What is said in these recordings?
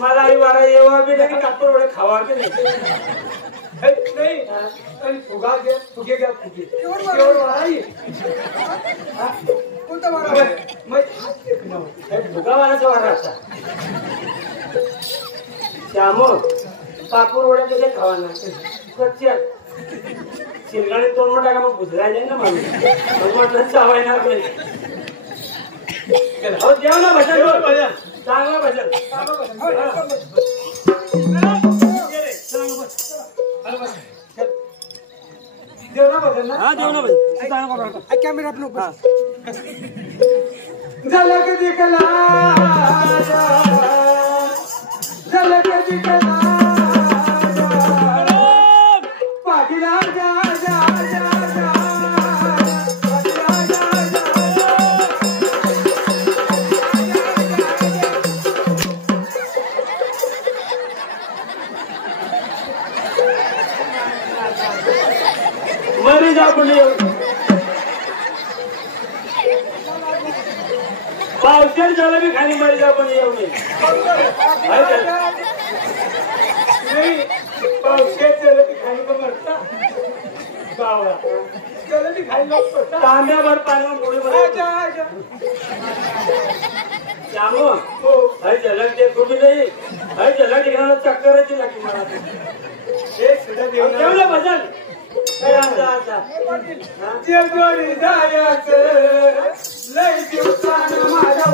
मला आई वारा येवा बी नाही कापूर वडे खावा बी नाही फुगा घ्या फुगे घ्या फुगे फुगा वाराचा वारा असा श्याम कापूर वड्या त्याच्या खावा ना शिलगाडी तोंड टाका मग बुजराय नाही ना माणूस म्हटलं चावायणार नाही हो द्या ना भजन चांगलं भजन देवना भजन ना हा देवना भजन कॅमेरा आपण झलक दिखला झलक दिखला पाटीला जा जा जा मरी जा पण पावसाळ्यात झालं मी खाली मरी जा पण येऊ नये पावसाळ्यात झालं की खाली पण मरता गावला झालं की खाली लोक तांब्याभर पाण्यावर मुळे श्यामो हरी झलक ते खूप नाही हरी झलक ठिकाणा चक्कराची लागली मला जेवलं भजन जेवढी जायच लय दिवसानं माझ्या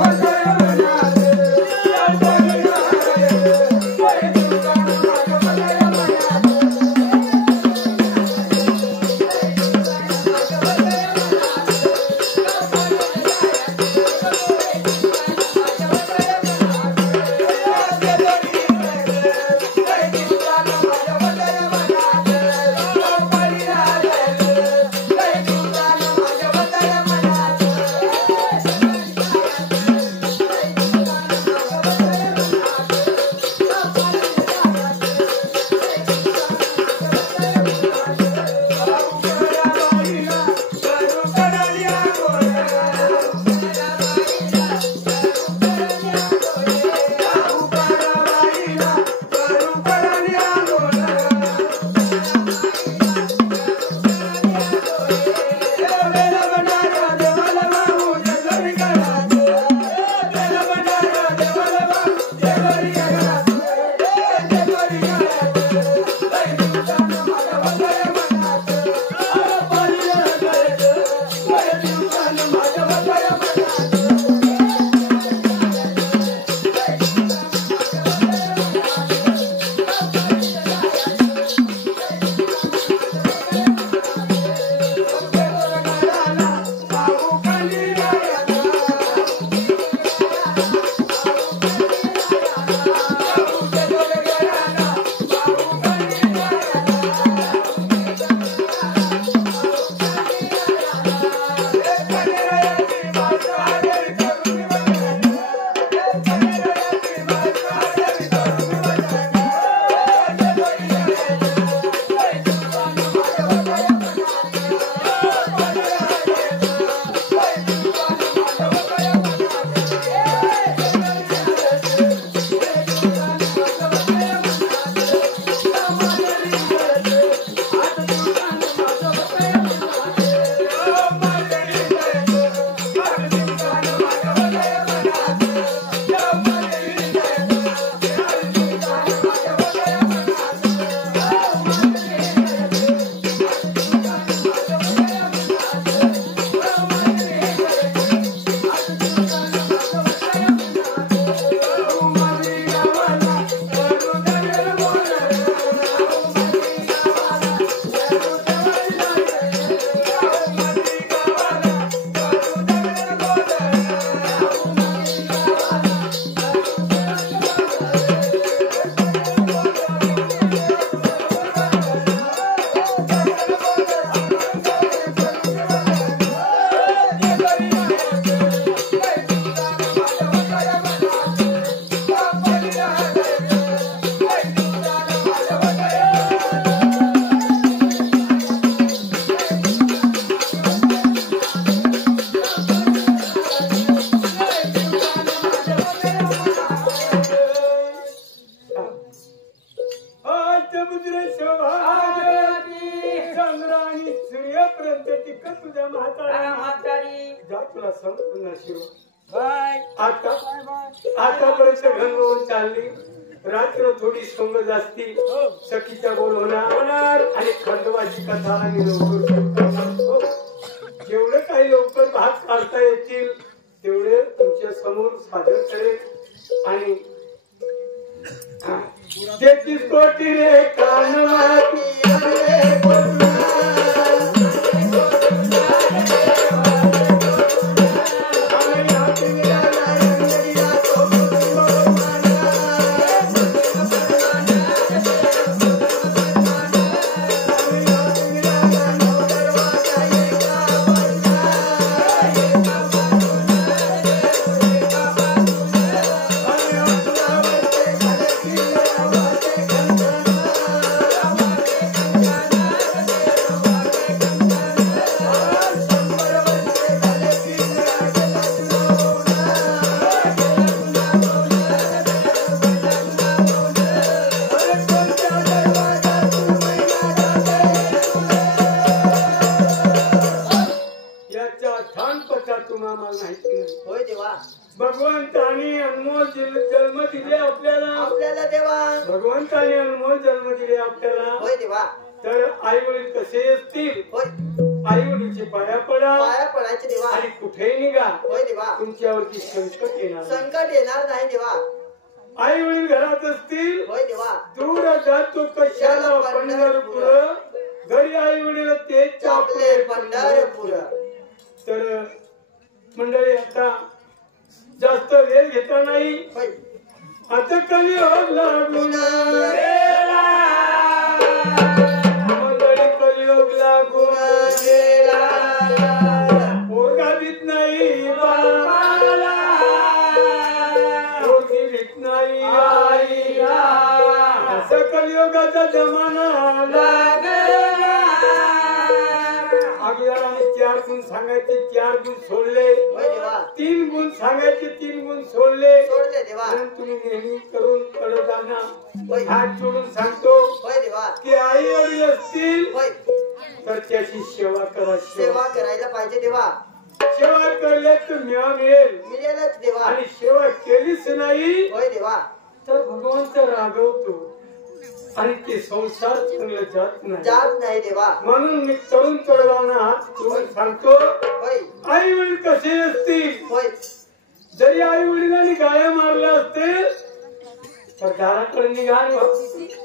म्हणते टिकत तुझ्या म्हातारी जा तुला संपूर्ण शिव आतापर्यंत घनवून चालली रात्र थोडी सोंग जास्ती सखीच्या बोल होणार आणि खंडवाची कथा आणि लवकर जेवढे काही लवकर भाग काढता येतील तेवढे तुमच्या समोर सादर करेल आणि 33 कोटी रे कानवाती भगवंताने अनमोल जन्म दिले आपल्याला देवा भगवंताने अनमोल जन्म दिले आपल्याला होय देवा तर आई वडील कसे असतील आई वडीलचे पाया पडायचे देवा आणि कुठेही निघा होय देवा तुमच्यावरती संकट येणार नाही देवा आई वडील घरात असतील होय देवा दूर जातो कशाला पंढरपूर घरी आई वडील ते चापले पंढरपूर तर मंडळी आता जास्त वेळ घेता नाही आता कलियोग लागून मंडळी कलियोग लागून पोरगा भीत नाही पोरगी भीत नाही आई असा कलियोगाचा जमाना लागला अगोदर 4 गुण सांगायचे 4 गुण सोडले 3 गुण सांगायचे 3 गुण सोडले तुम्ही नेहमी करून कडे जाणार हात जोडून सांगतो की आई वडील असतील तर त्याची सेवा करा सेवा करायला पाहिजे देवा सेवा करले तर मिळेलच देवा आणि सेवा केलीच नाही देवा तर भगवंत रागवतो आणि ते संसार चांगलं जात नाही देवा म्हणून मी तरुण चढवाना हात जोडून सांगतो आई वडील कसे असतील जरी आई वडिलांनी गाया मारल्या असतील तर दाराकडे निघा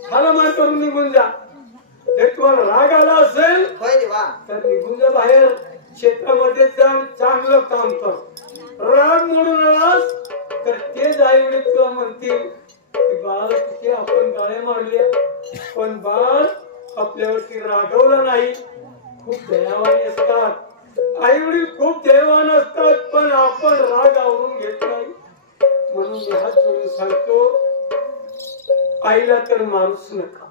खाला मार करून निघून जा जर तुम्हाला राग आला असेल तर निघून जा बाहेर क्षेत्रामध्ये जाऊन चांगलं काम कर राग म्हणून आलास तर तेच आई वडील तुला म्हणतील बाळ तिथे आपण गाळ्या मारल्या पण बाळ आपल्यावरती रागवलं नाही खूप दयावान असतात आई वडील खूप दयावान असतात पण आपण राग आवरून घेत नाही म्हणून मी हात जोडून सांगतो आईला तर मारूच नका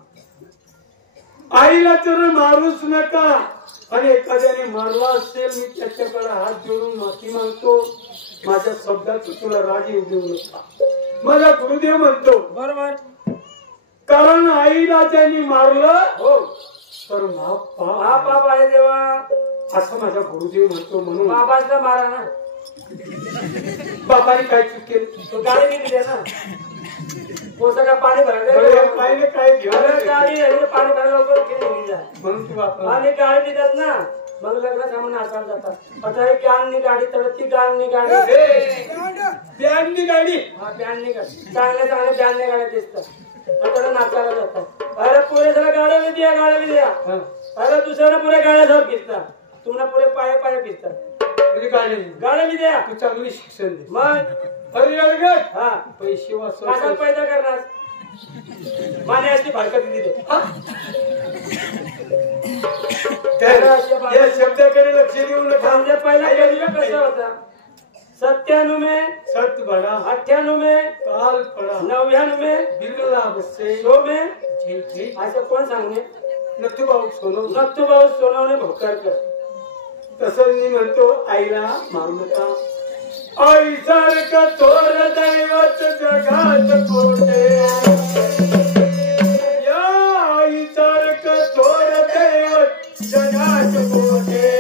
आईला तर मारूच नका आणि एखाद्याने मारला असेल मी त्याच्याकडे हात जोडून माफी मागतो माझ्या शब्दात तुला राग येऊ देऊ नका माझा गुरुदेव म्हणतो बरोबर कारण आईला त्यांनी मारलं हो तर पाप आहे देवा असं माझा गुरुदेव म्हणतो म्हणून बाबाला मारा ना बाबाने काय चुकेल तो गाडी नाही दिली ना कोणतं का पाणी भरायचं काय गाडी पाणी भरायला म्हणून तू आणि गाडी देतात ना मग लग्न सामान नाचायला जातात आता ही कॅननी गाडी तर ती कॅननी गाडी बॅननी गाडी हा बॅननी गाडी चांगल्या बॅननी गाड्या दिसतात आता नाचायला जातात अरे पुरे जरा गाड्या द्या अरे दुसऱ्याला पुऱ्या गाड्या जाऊन फिरतात तुम्हाला पुरे पाया फिरतात गाड्या बी द्या तू चांगली शिक्षण दे मग अरे हा पैसे वाचवा पैदा करणार मान्याची भाडकत दिली या शब्दाकडे लक्ष देऊ नका पहिला कसा होता 97 में सत्य बड़ा 98 में काल पड़ा 99 में बिरला बसे 100 में झेल असं कोण सांगणे नथुभाऊ सोनवणे भोकरकर तसं मी म्हणतो आईला मारू नका आई सारखं थोर दैवत जगात कोठे या आई सारखं थोर दैवत जगात कोठे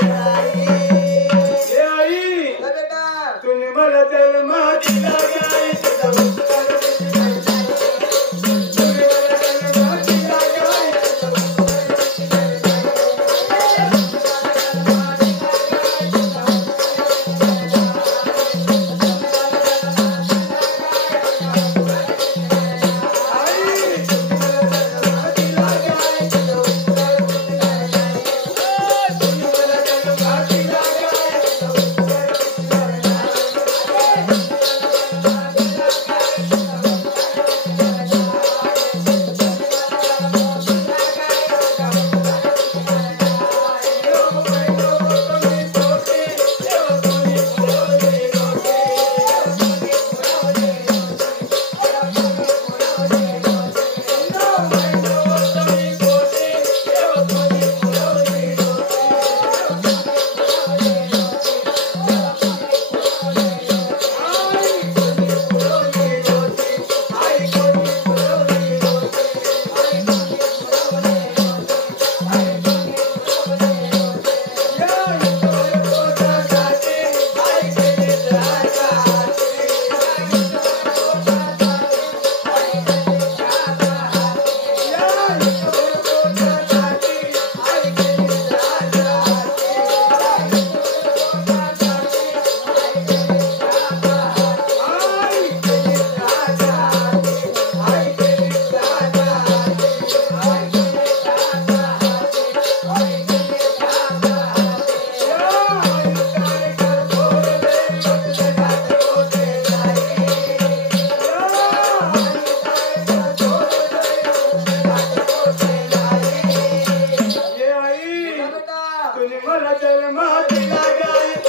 मला जन्म दिला गाई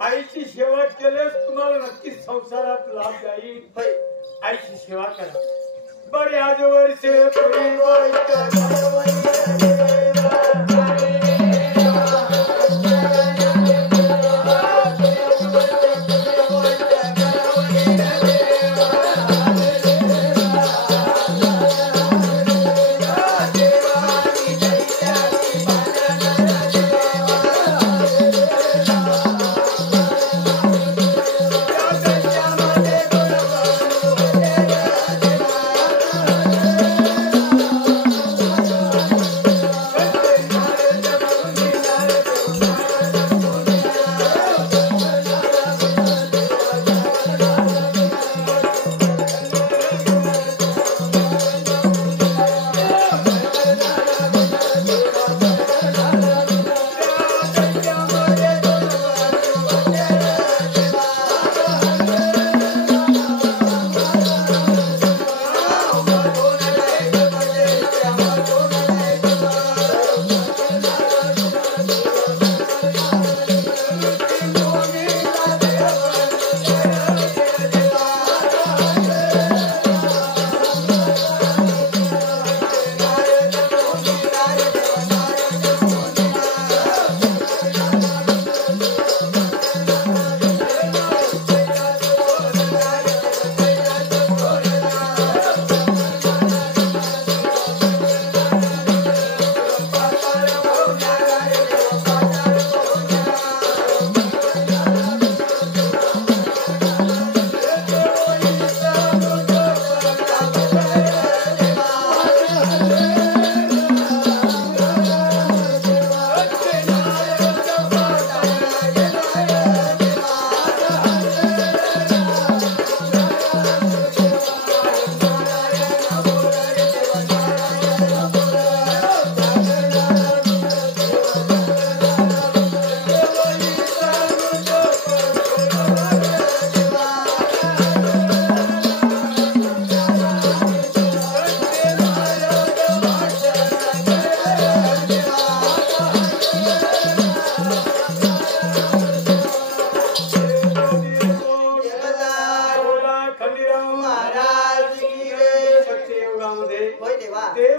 आईची सेवा केल्यास तुम्हाला नक्कीच संसारात लाभ जाईल. आईची सेवा करा. बरे आज वर्षे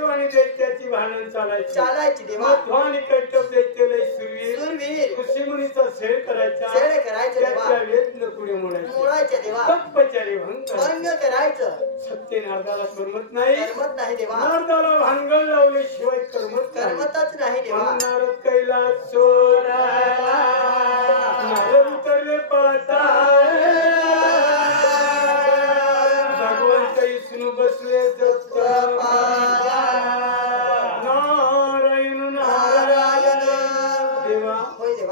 आणि दैत्याची भांडण चालायची देवा. मध्व आणि कैटभ दैत्य लय सुरवीर ऋषीमुनीचा सेळ करायचा त्याच्या वेद पुढे मोडायचे देवा. तपश्चर्या भंग करायचं. सत्य नारदाला करमत नाही देवा. नारदाला भानगड लावल्याशिवाय करमतच नाही देवा. नारद कैलास सोडा नारद उतरले पळता भगवंत विष्णू बसले जप नारायण नारायण देवा.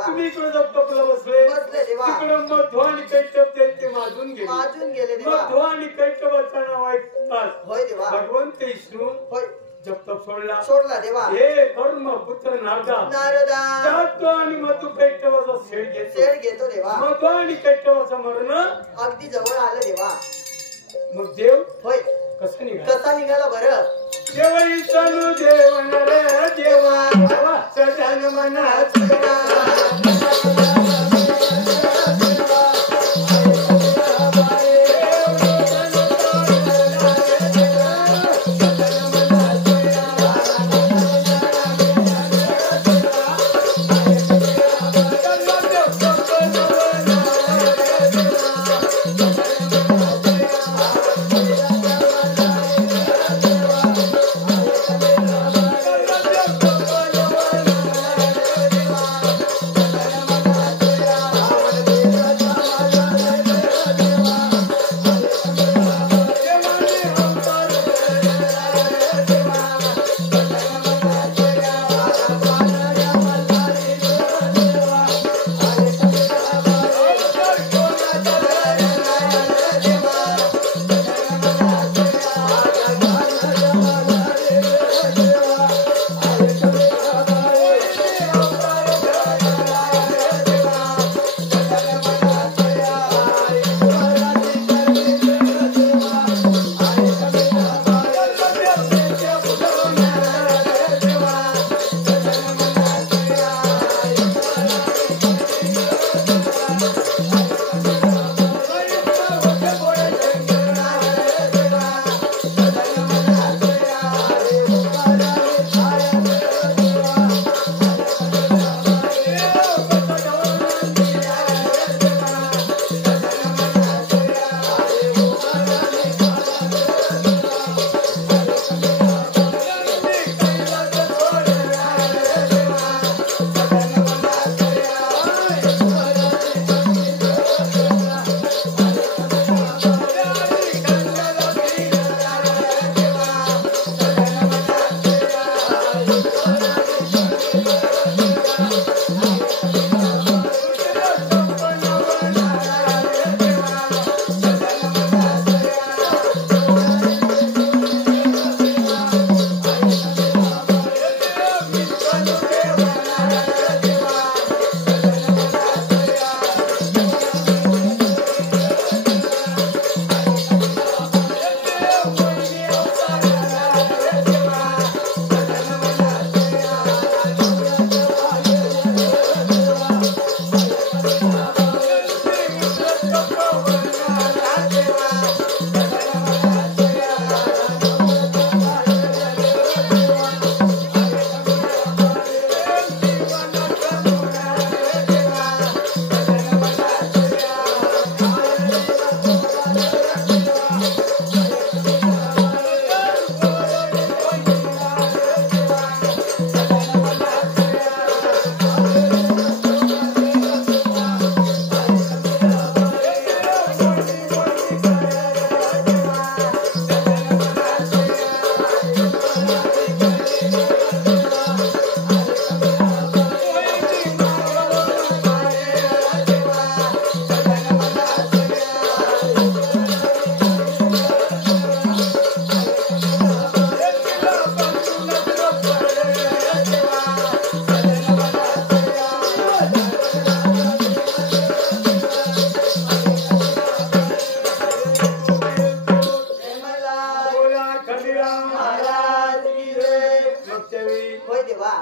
तुम्ही इकडे जपला बसले तिकडे मध्व आणि कैटभ दैत्य माजून गेले मध्व आणि कैटभाचं नाव ऐकतात भगवंत विष्णू जप सोडला देवा. हे कर्म पुत्र नारदा जातो आणि मधु कैटभाचा सेड घेतो देवा. मधु आणि कैटभाचं मरण अगदी जवळ आलं देवा. मग देव होय कसा निघाला बरं. देवई चालू देव नर देवा सजन मनात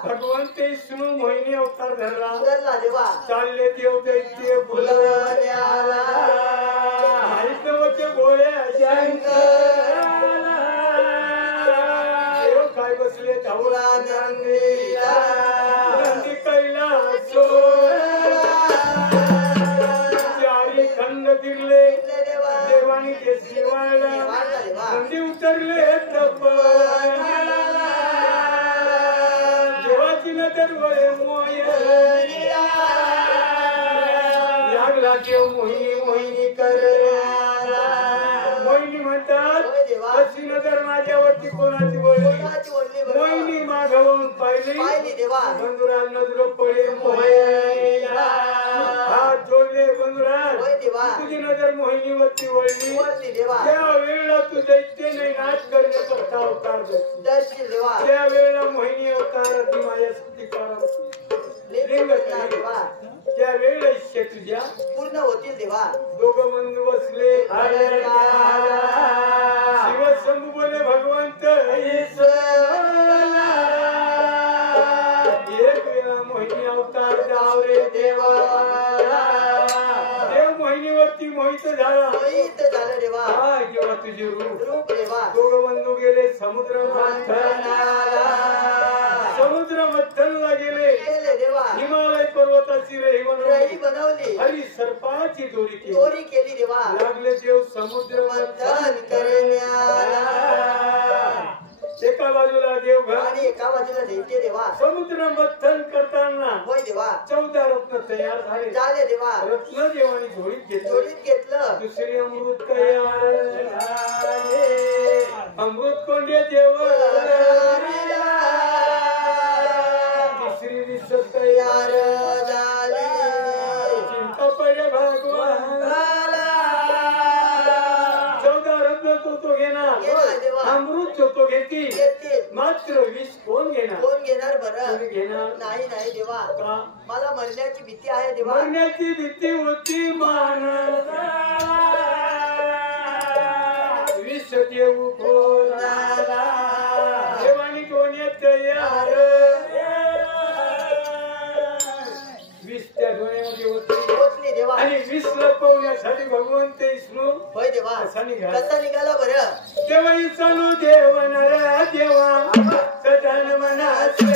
भगवंत विष्णू मोहिनी अवतार धरला देवा चालले देव दैत्य बुलवण्याला ऐकवचे गोळे शंकर देव काय बस बसले धावला नंदीला. नंदी कैलास चारी खंड फिरले देवा देवानी केसरी वाळला वाढला देवा. नंदी उतरले तप देवाची नजर वळे मोय लागला देव मोहिनी मोहिनी कर मोहिनी म्हणतात होय देवा. कशी नजर माझ्यावरती कोणाची वळली कोणाची ओढली बरं? मोहिनी मागवून पाहिली पाहिली देवा. बंधुराज नजर पडे मोहया हात जोडले बंधुराज होय देवा. तुझी नजर मोहिनीवरती वळली ओढली देवा. त्या वेळेला तू दैत्य नाही नाच करण्याकरता अवतार देतो दर्शील देवा. त्या वेळेला मोहिनी अवतार ती माझ्यासाठी लिंग करणार देवा. त्या वेळेला इच्छा तुझ्या पूर्ण होतील देवा. दोघं बंधू बसले शिव शंभू बोले भगवंत एक वेळा मोहिनी अवतार जाव रे देवा देव मोहिनीवरती मोहित झाला मोहित झालं देवा. हा जेव्हा तुझे रूप रूप देवा. दोघं बंधू गेले समुद्र समुद्र मंथनला गेले गेले देवा. हिमालय पर्वताची रही रही बनवली बनवली. हरी सर्पाची दोरी केली दोरी केली देवा. लागले देव समुद्र मंथन मंथन करण्याला. एका बाजूला देवघर आणि एका बाजूला दैत्य देवा. समुद्र मंथन करताना होय देवा. 14 रत्न तयार झाले झाले देवा. रत्न देवाने झोळीत घेतली जोडीत घेतलं. दुसरी अमृत तयार झाले. अमृत कोंडे देव तिसरी विष तयार तयार झाली. चिंता पडे भगवान 14 रत्न तो घेणार घेणार देवा. अमृत तो घेतील घेतील. मात्र विष कोण घेणार कोण घेणार बरं? कोणी घेणार नाही नाही देवा. का मला मरण्याची भीती आहे देवा. मरण्याची भीती होती मानसा विष देऊ कोणाला देवानी कोणी तयार विष त्या डोळ्यामध्ये होती पोचली देवा. आणि विष लपवण्यासाठी भगवंत विष्णू होय देवा. कसा निघाला? कसा निघाला बरं? देवा चालू देव नर देवा सदन मनाचे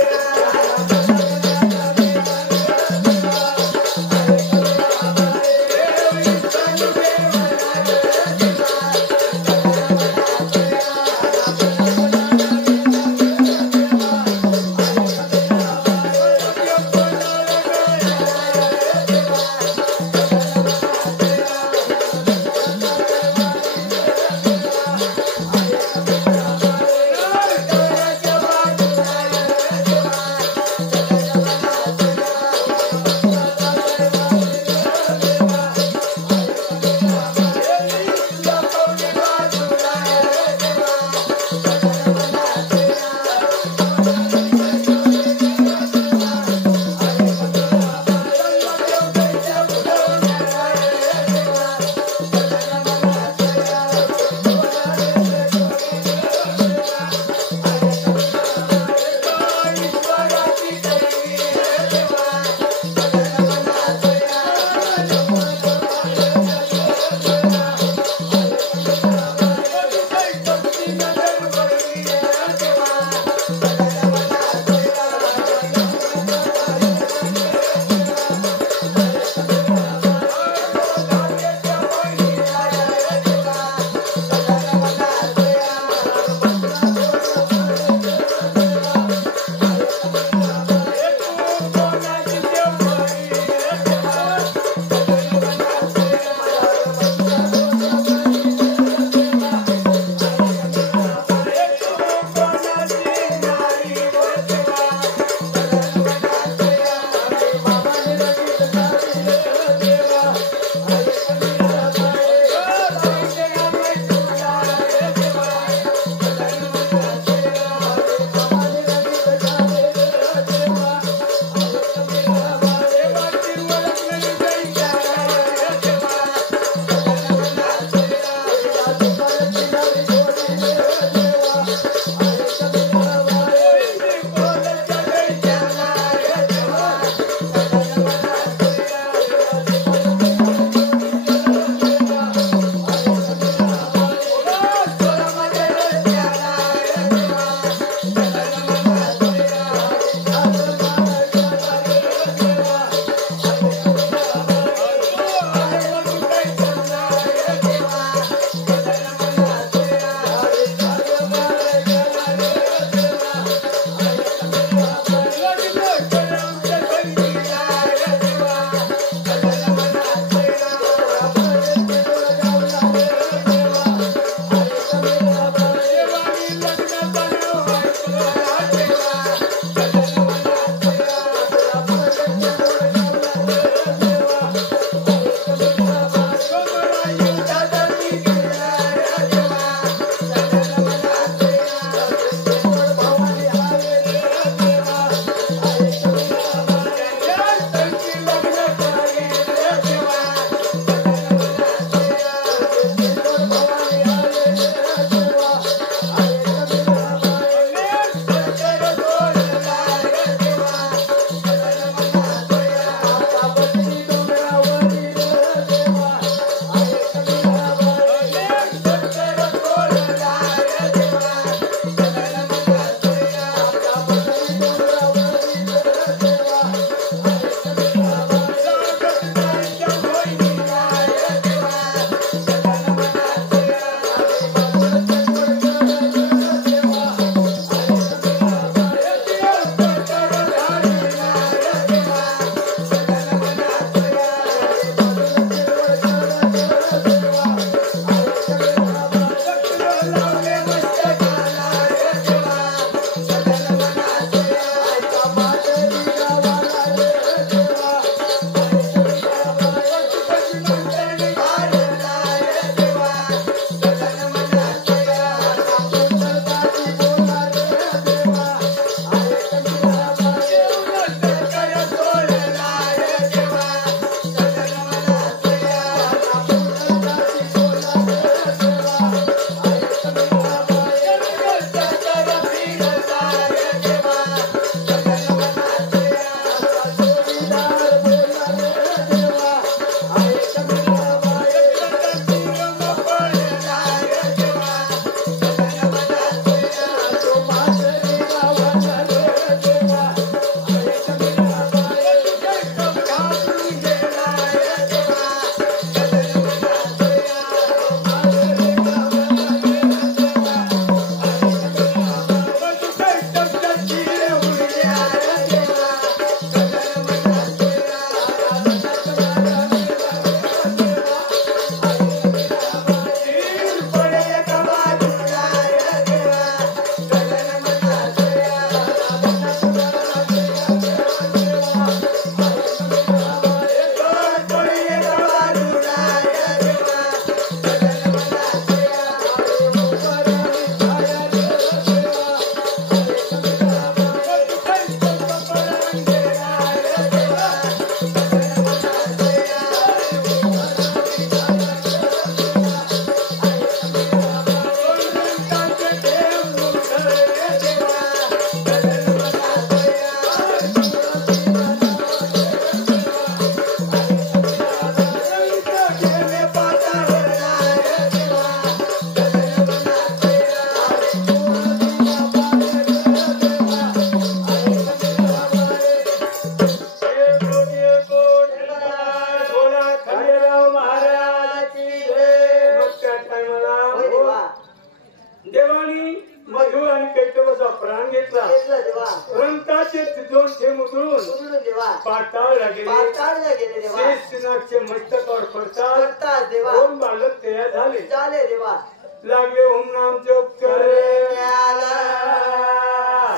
देवा रंताचे दोन थेंब उधळून उधळून देवा पाताळला गेले पाताळला गेले देवा शेषनागचे मस्तकावर पडतात करतात देवा दोन बालक तयार झाले झाले देवा लागले ओम नाम जप करण्याला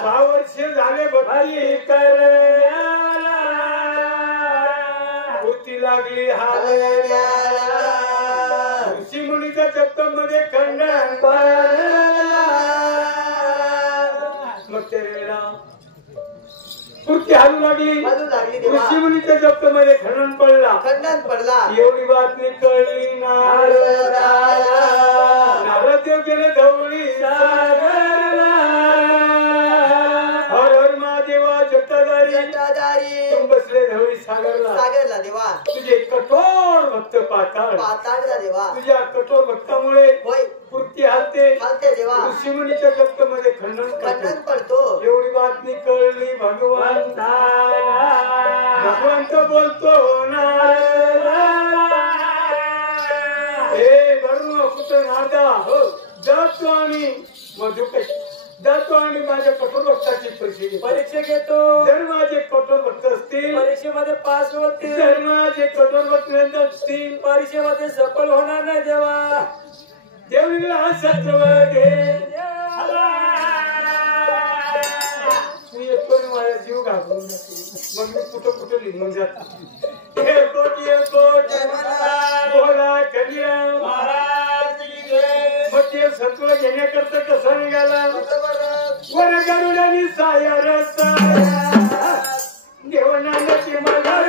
6 वर्ष झाले भक्ती करण्याला होती लागली हालण्याला ऋषी मुनीच्या जप्तामध्ये खंडन पडला मग ते वेळेला पूर्ती हालू लागली देवा ऋषी मुनीच्या जप्तामध्ये खंडन पडला एवढी बातमी कळली नारददेव गेले धवळी सागरला हर हर महादेवा जटाधारी तुम बसले धवळी सागरला देवा तुझे कठोर भक्त पाताळला देवा तुझ्या कठोर भक्तामुळे होय पूर्ती हालते देवा ऋषी मुनीच्या जप्तामध्ये खंडन पडतो एवढी बातमी कळली भगवंत बोलतो ना हे बरोबर पुत्र नादा हो जातो आणि माझ्या कठोर भक्ताची परीक्षा घेतो जर माझे कठोर भक्त असतील परीक्षेमध्ये पास होतील जर माझे कठोर भक्त असतील परीक्षेमध्ये सफल होणार नाही देवा देवीला सत्व घे मी येतो माझा जीव घाबरून मग मी कुठं निघून जातो बोला कल्याण मग ते सत्व घेण्याकरता कसा निघाला वर गरुडानी साया रसा देवनांची मला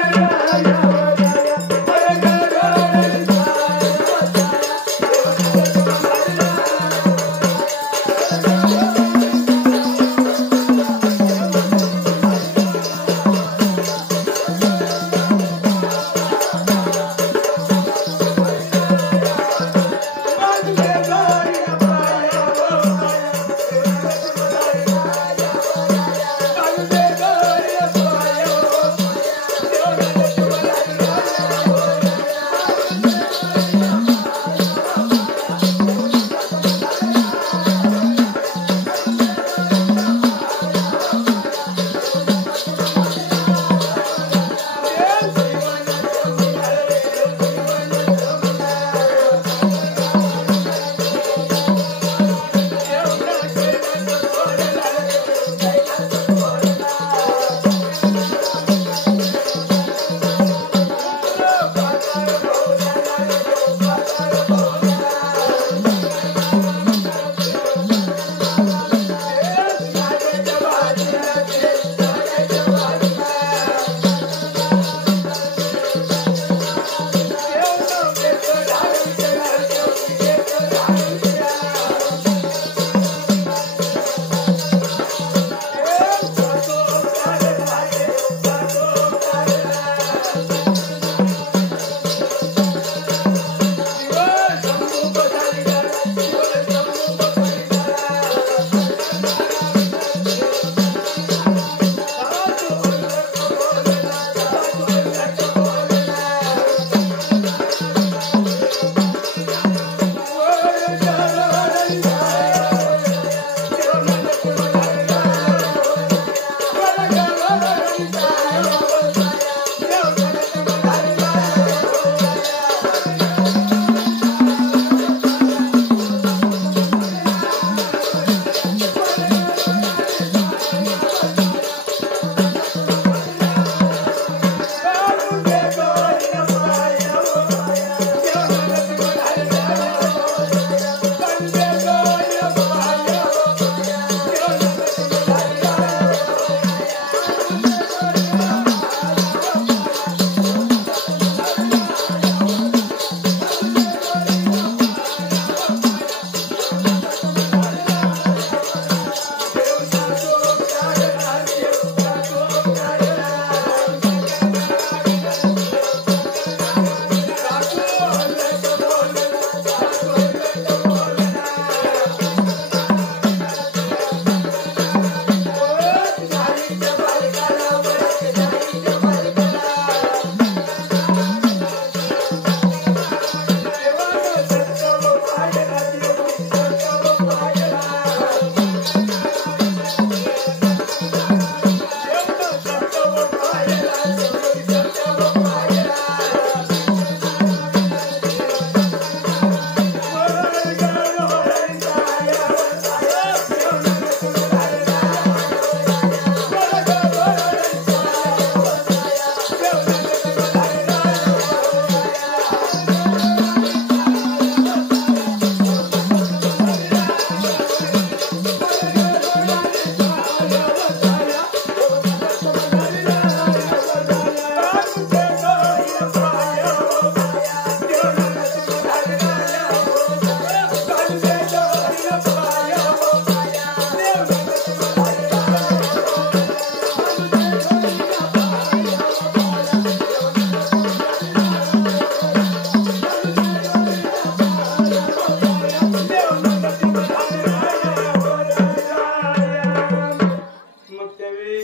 त्यावेळी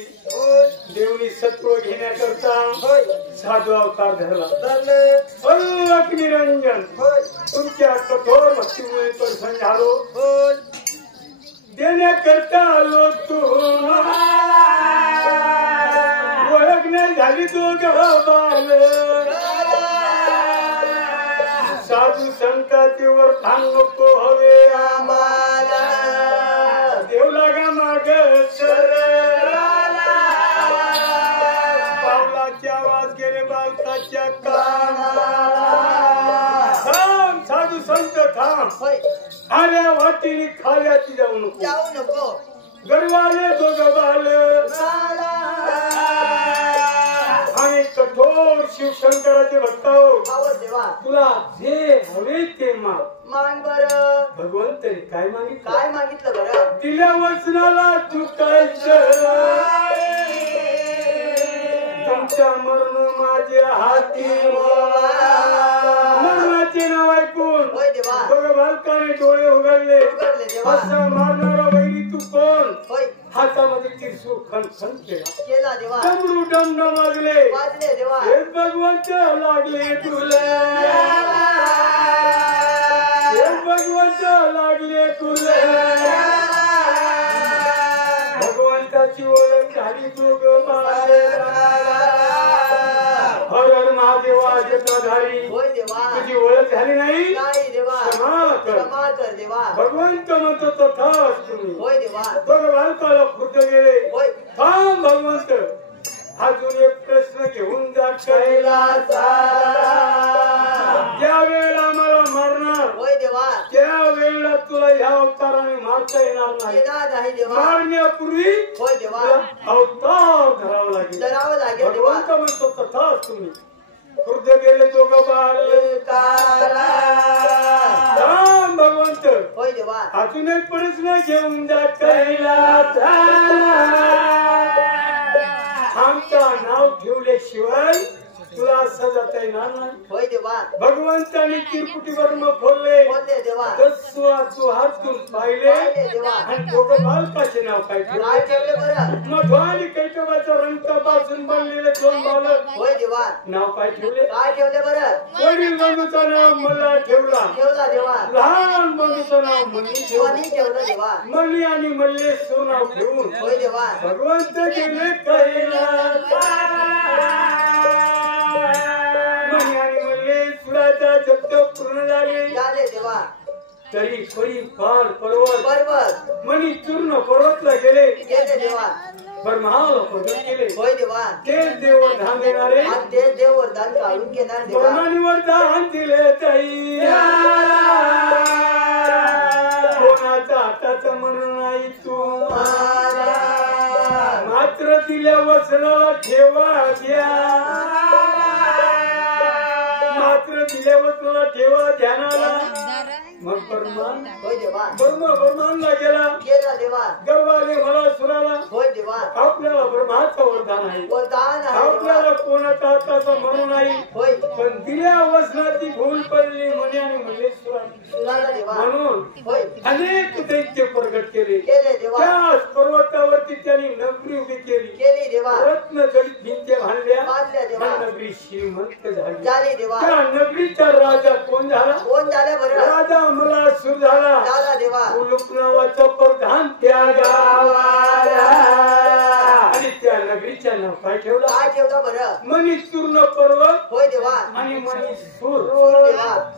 देवनी सत्व घेण्याकरता साधू अवतार धरला. निरंजन तुमच्या कठोर भक्तीमुळे प्रसन्न झालो. देण्याकरता आलो तू ओळख नाही झाली तो बाल. साधू संतांची वर थांब नको हवे आम्हाला. देव लागा माग सर पावलाच्या आवाज गेले बालकाच्या कानाला. थांब साधू संत थांब. आल्या वाटीने खाल्याची जाऊ नको. गरवाले दोघ बाल आणि कठोर शिवशंकराचे भक्त देवा. तुला जे हवे ते माग बर. भगवंतने काय मागितलं? काय मागितलं बरं? दिल्या वचनाला चुकायचं. तुमच्या मरण माझ्या हाती. मरणाचे नाव ऐकून दोघं बालकाने डोळे उघडले. असं मारणारा वैरी तू कोण? हातामध्ये त्रिशूळ खणखण केला. डमरू डम वाजले. हे भगवंत लागले तुला. हे भगवंत लागले तुला. भगवंताची ओळख झाली दोघ हर हर महादेवा जटाधारी. तुझी ओळख झाली नाही क्षमा कर देवा. भगवंत म्हणतो तथाच तुम्ही देवा. दोघ बालकाला खुर्द गेले. थांब भगवंत अजून एक प्रश्न घेऊन जा कैलासाला. ज्या वेळेला आम्हाला मारणार त्या वेळेला तुला या अवताराने मारता येणार नाही. मारण्यापूर्वी अवतार धरावा लागेल. भगवंत म्हणतो तथाच तुम्ही खुर्द गेले दोघं बालकाला. भगवंत अजून एक प्रश्न घेऊन जा कैलासाला. आमचा नाव ठेवल्याशिवाय तुला सजाता येणार नाही. भगवंताने तिरपुटी वर्म खोलले. तू हातून पाहिले आणि दोघं बालकाचे नाव काय ठेवले? मधु आणि कैटोबाचा रंगापासून बनलेले दोन बालक नाव काय ठेवले? वडील बंधूचं नाव मला ठेवला. लहान बंधूचं नाव मनी ठेवलं. मनी आणि मल्लेश्वर नाव ठेवून भगवंत गेले कैलासाला. मनी आणि मल्लेश्वराचा जप्त पूर्ण झाले. तरी फळी फार पर्वत मनी चूर्ण पर्वतला गेले. ब्रह्माला प्रगट केले. तेच देवदान देणारे ब्रह्मानीवर दान दिले. ताई कोणाचा हाताचं म्हणून नाही तू मात्र दिल्या वचनाला ठेवा द्या. मात्र दिल्या वचनाला ठेवा ध्यानाला. मग ब्रह्मांना गेला. गर्वाने मला सुराला. आपल्याला ब्रह्माचं वरदान आहे. आपल्याला कोणाचा हाताचं म्हणून नाही. पण दिल्या वचनाची भूल पडली म्हणे आणि म्हणून अनेक दैत्य प्रगट केले. त्याच पर्वतावरती त्यांनी नगरी उभी केली. रत्न जडित भिंत्या बांधल्या. नगरी श्रीमंत झाली. त्या नगरीचा राजा कोण झाला? राजा मला सुर झाला. उलूप नावाचा प्रधान त्या गावाला. आणि त्या नगरीच्या नाव काय ठेवलं? मणिचूर्ण पर्वत आणि मणिसूर.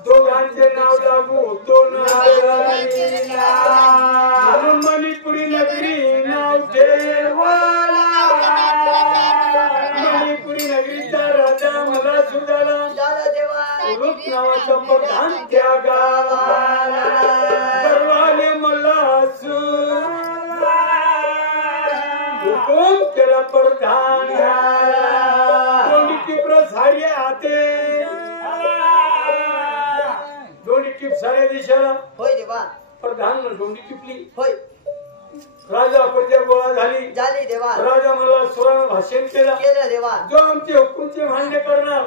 दोघांचे नाव लागू दोन म्हणून मणिपुरी नगरी नाव ठेवला. मणिपुरी नगरीचा राजा मला सुर झाला. उलूप नावाचा प्रधान त्या गावाला. गर्वाने मला सुर हुकुम केला प्रधान. दोन्ही टिप्र सारे आते. दोन्ही टिप साऱ्या दिशेला. प्रधान दोन्ही टिपली. राजा प्रजा गोळा झाली. राजा मला सुरानं भाषण केलं. जो आमचे हुकुमचे मान्य करणार